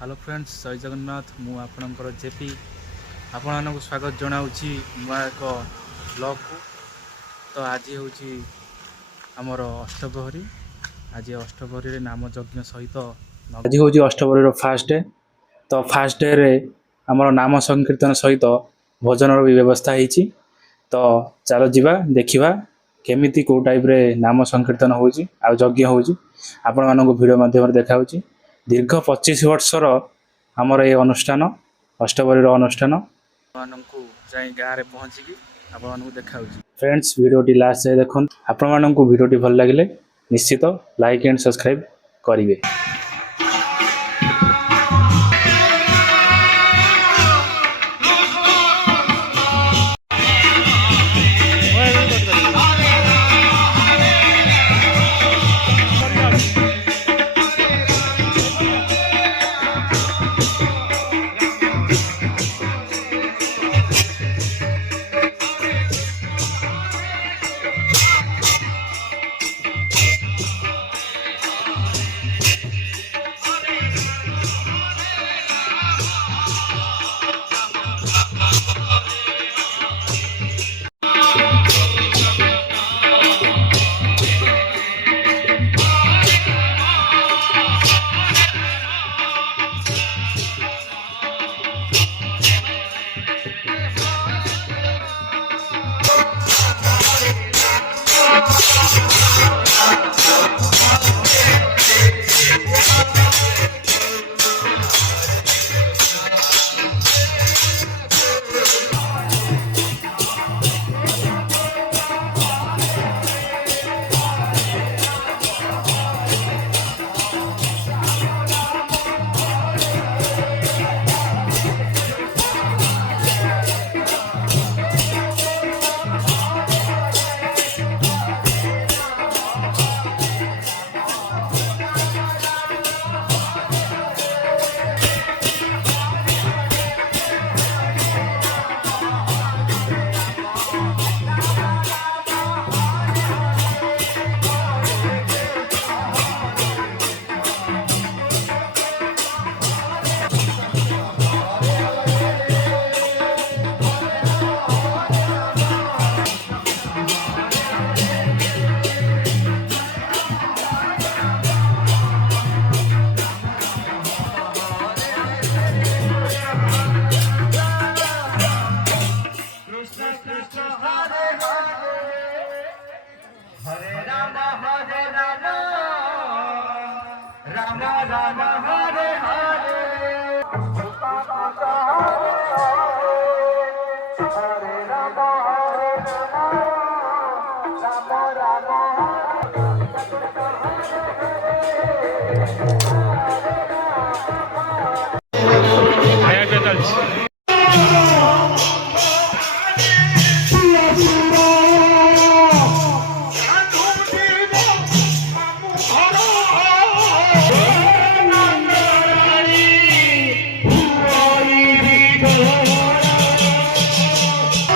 Hello friends जय जगन्नाथ मु आपणकर जेपी आपण को स्वागत जनाऊँगी नुआ एक ब्लॉग को। तो आज हूँ आमर अष्टप्रहरी। आज अष्टप्रहरी नाम यज्ञ सहित आज हूँ अष्टप्रहरी फास्ट डे। तो फास्ट डे रे आमर नाम संकीर्तन सहित भोजन भी व्यवस्था होती। तो चलो जीवा देखा केमिति को टाइप रे नाम संकीर्तन होजी आ यज्ञ होजी आपण मानक वीडियो माध्यम देखा दीर्घ 25 वर्षर आमर ये अनुष्ठान अष्टप्रहरी अनुष्ठान मानकु जाई गाँव में पहुँचिकी आपको देखा फ्रेंड्स वीडियोटी लास्ट जाए देखो। आपण मानकु वीडियोटी भल लगे निश्चित लाइक एंड सब्सक्राइब करेंगे।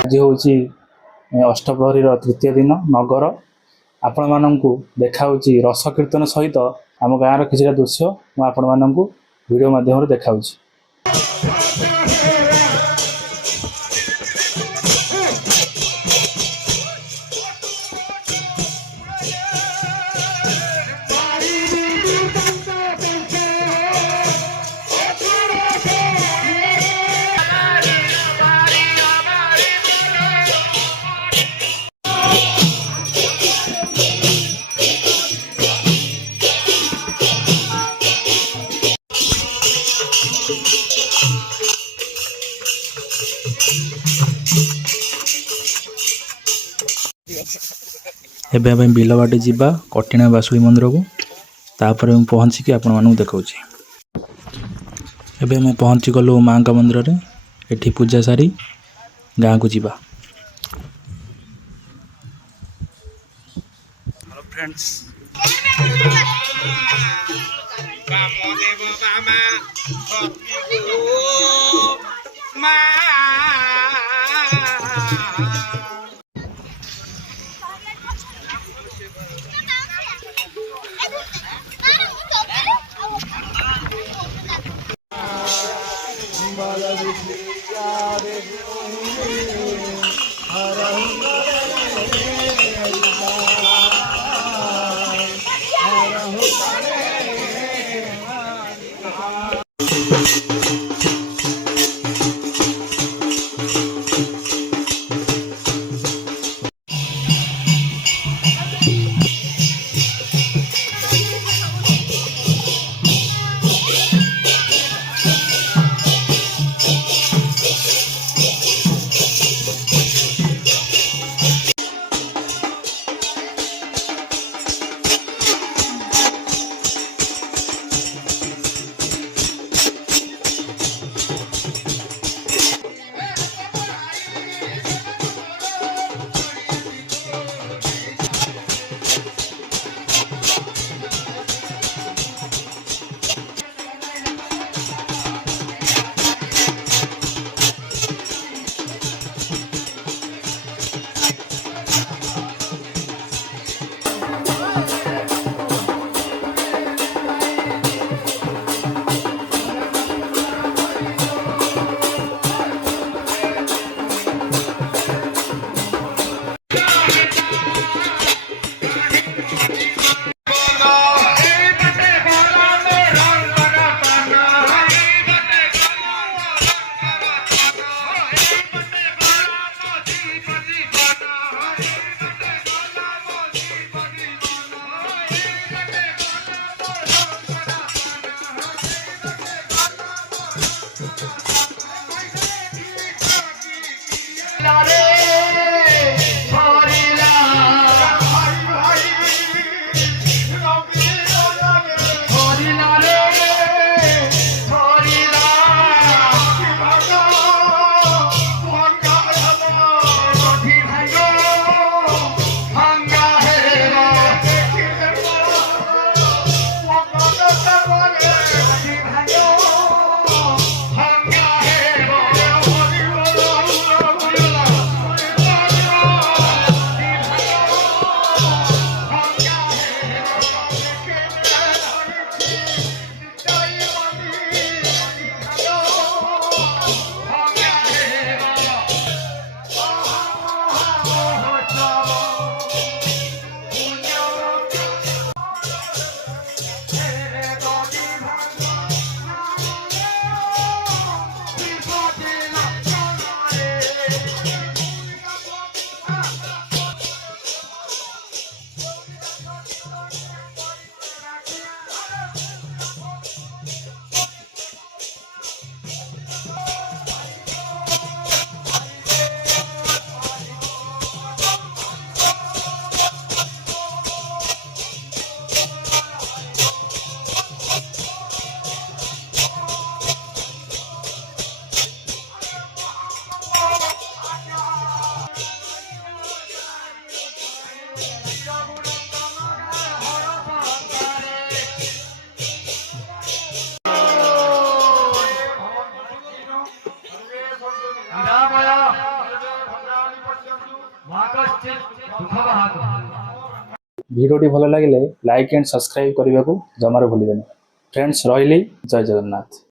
आज हूँ अष्टप्रहरी तृतीय दिन नगर आपण मानू देखा रस कीर्तन सहित आम गाँव किसी दृश्य मुझे वीडियो माध्यम देखा। एबे आम बिल बाटे जावा कटिना बासुड़ी मंदिर को तापर पहुँचिकी आपण मानू देखा। एबे आम पहुँची गलु माँ का मंदिर रे एठी पूजा सारी गाँ को जावा। हेलो फ्रेंड्स ভিডিওটি ଭଲ ଲାଗିଲେ ଲାଇକ୍ ଆଣ୍ଡ ସବସ୍କ୍ରାଇବ୍ କରିବାକୁ ଜମାରୁ ଭୁଲିବେନି। ଫ୍ରେଣ୍ଡସ୍ ରହିଲି, ଜୟ ଜଗନ୍ନାଥ।